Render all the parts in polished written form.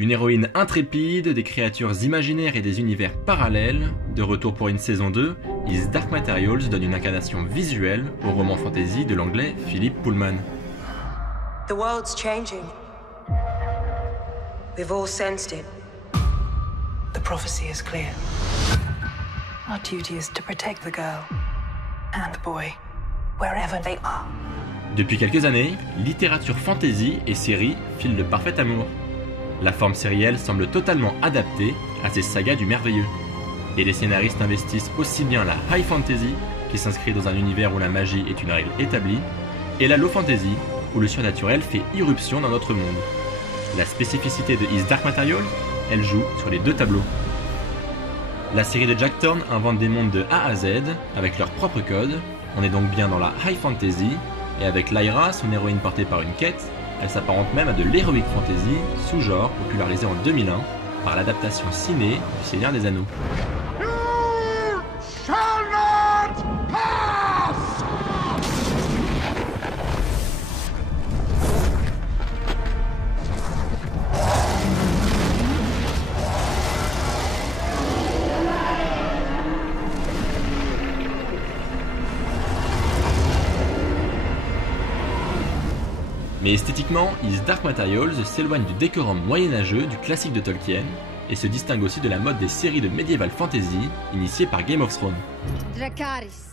Une héroïne intrépide, des créatures imaginaires et des univers parallèles, de retour pour une saison 2, His Dark Materials donne une incarnation visuelle au roman fantasy de l'anglais Philip Pullman. The world's changing. We've all sensed it. The prophecy is clear. Our duty is to protect the girl and the boy, wherever they are. Depuis quelques années, littérature fantasy et séries filent le parfait amour. La forme sérielle semble totalement adaptée à ces sagas du merveilleux. Et les scénaristes investissent aussi bien la high fantasy, qui s'inscrit dans un univers où la magie est une règle établie, et la low fantasy, où le surnaturel fait irruption dans notre monde. La spécificité de His Dark Materials, elle joue sur les deux tableaux. La série de Jack Thorne invente des mondes de A à Z, avec leur propre code. On est donc bien dans la high fantasy, et avec Lyra, son héroïne portée par une quête, elle s'apparente même à de l'heroic fantasy, sous-genre popularisé en 2001 par l'adaptation ciné du Seigneur des Anneaux. Mais esthétiquement, His Dark Materials s'éloigne du décorum moyenâgeux du classique de Tolkien et se distingue aussi de la mode des séries de medieval fantasy initiées par Game of Thrones. Dracarys.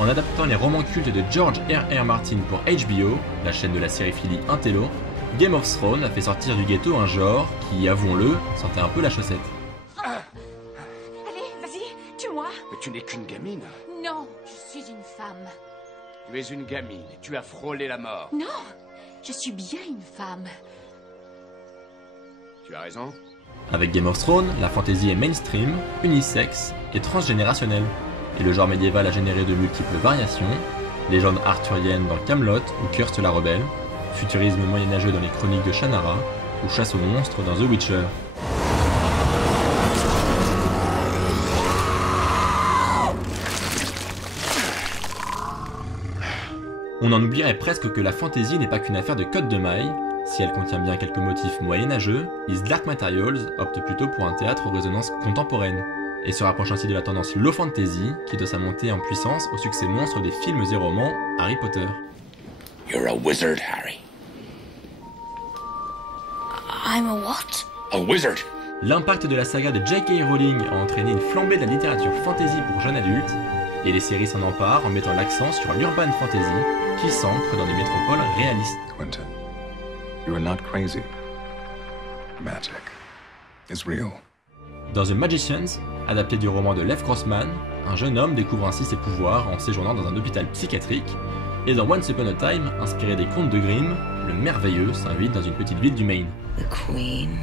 En adaptant les romans cultes de George R.R. Martin pour HBO, la chaîne de la sériphilie Intello, Game of Thrones a fait sortir du ghetto un genre qui, avouons-le, sentait un peu la chaussette. Allez, vas-y, tue-moi. Mais tu n'es qu'une gamine. Non, je suis une femme. Tu es une gamine et tu as frôlé la mort. Non, je suis bien une femme. Tu as raison. Avec Game of Thrones, la fantasy est mainstream, unisexe et transgénérationnelle. Et le genre médiéval a généré de multiples variations, légendes arthuriennes dans Camelot ou Curse la Rebelle, futurisme moyenâgeux dans les chroniques de Shannara, ou chasse aux monstres dans The Witcher. On en oublierait presque que la fantasy n'est pas qu'une affaire de code de maille. Si elle contient bien quelques motifs moyenâgeux, His Dark Materials opte plutôt pour un théâtre aux résonances contemporaines, et se rapproche ainsi de la tendance low fantasy qui doit sa montée en puissance au succès monstre des films et romans Harry Potter. You're a wizard, Harry. I'm a what? A wizard. L'impact de la saga de J.K. Rowling a entraîné une flambée de la littérature fantasy pour jeunes adultes, et les séries s'en emparent en mettant l'accent sur l'urban fantasy qui s'ancre dans des métropoles réalistes. Quentin, you are not crazy. Magic is real. Dans The Magicians, adapté du roman de Lev Grossman, un jeune homme découvre ainsi ses pouvoirs en séjournant dans un hôpital psychiatrique, et dans Once Upon a Time, inspiré des contes de Grimm, le merveilleux s'invite dans une petite ville du Maine. The Queen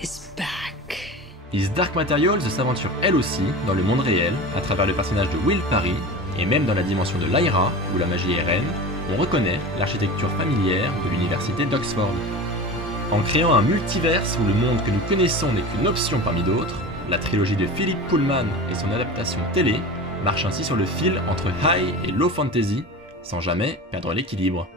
is back. His Dark Materials s'aventure elle aussi dans le monde réel, à travers le personnage de Will Parry, et même dans la dimension de Lyra, où la magie est reine, on reconnaît l'architecture familière de l'université d'Oxford. En créant un multiverse où le monde que nous connaissons n'est qu'une option parmi d'autres, la trilogie de Philip Pullman et son adaptation télé marchent ainsi sur le fil entre high et low fantasy, sans jamais perdre l'équilibre.